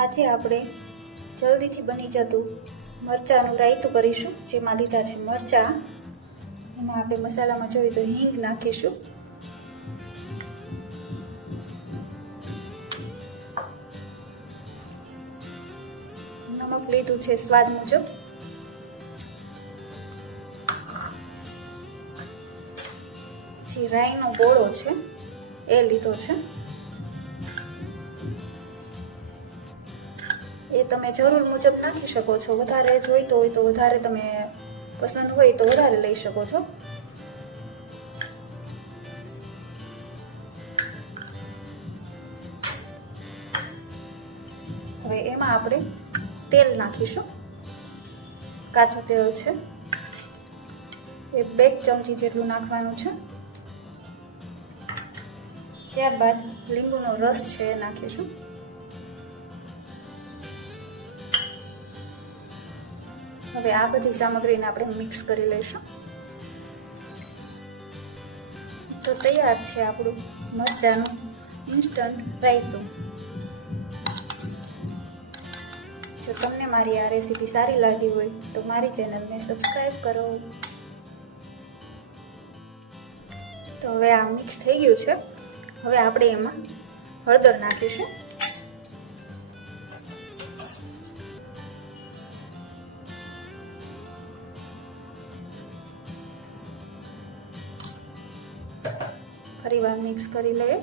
આજે આપણે જલ્દીથી બની જતું મરચાંનું રાયતું કરીશું, જેમાં લીધા છે મરચાં. એમાં આપણે મસાલામાં જોઈએ તો હિંગ નાખીશું. નમક લીધું છે સ્વાદ મુજબ. જે રાઈનો ગોળો છે, એ લીધો છે. એ તમે જરૂર મુજબ નાખી શકો છો. વધારે જોઈતો હોય તો વધારે તમે પસંદ હોય તો વધારે લઈ શકો છો. હવે એમાં આપણે તેલ નાખીશું. કાચું તેલ છે. એ બે ચમચી જેટલું નાખવાનું છે. ત્યારબાદ લીંબુનો રસ છે એ નાખીશું. હવે આ બધી સામગ્રીને આપણે મિક્સ કરી લઈશું. તો તૈયાર છે આપણું મરચાંનું ઇન્સ્ટન્ટ રાયતું. જો તમને મારી આ રેસીપી સારી લાગી હોય તો મારી ચેનલને સબસ્ક્રાઈબ કરો. તો હવે આ મિક્સ થઈ ગયું છે. હવે આપણે એમાં હળદર નાખીશું. ફરી વાર મિક્સ કરી લઈએ.